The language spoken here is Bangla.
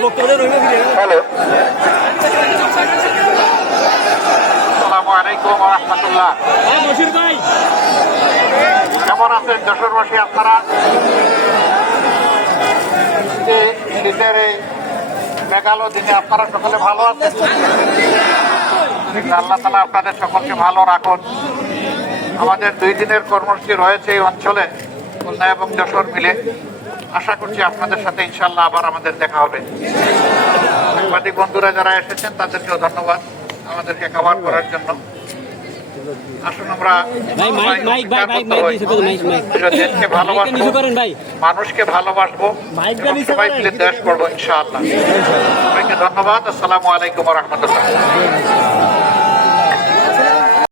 হ্যালো, আসসালামু আলাইকুম ওয়া রাহমাতুল্লাহ। কেমন আছেন যশোরবাসী আপনারা? শীতের এই মেঘালো দিনে আপনারা সকলে ভালো আছেন? আল্লাহ তাআলা আপনাদের সকলকে ভালো রাখুন। আমাদের 2 দিনের কর্মসূচি রয়েছে এই অঞ্চলে, খুলনা এবং যশোর মিলে। আশা করছি আপনাদের সাথে ইনশাআল্লাহ আবার আমাদের দেখা হবে। সাংবাদিক বন্ধুরা যারা এসেছেন তাদেরকেও ধন্যবাদ আমাদেরকে কভার করার জন্য। আসুন আমরা দেশকে ভালোবাসবো, মানুষকে ভালোবাসবো, সবাই মিলে দেশ করবো ইনশাআল্লাহ। সবাইকে ধন্যবাদ। আসসালামু আলাইকুম ওয়া রাহমাতুল্লাহ।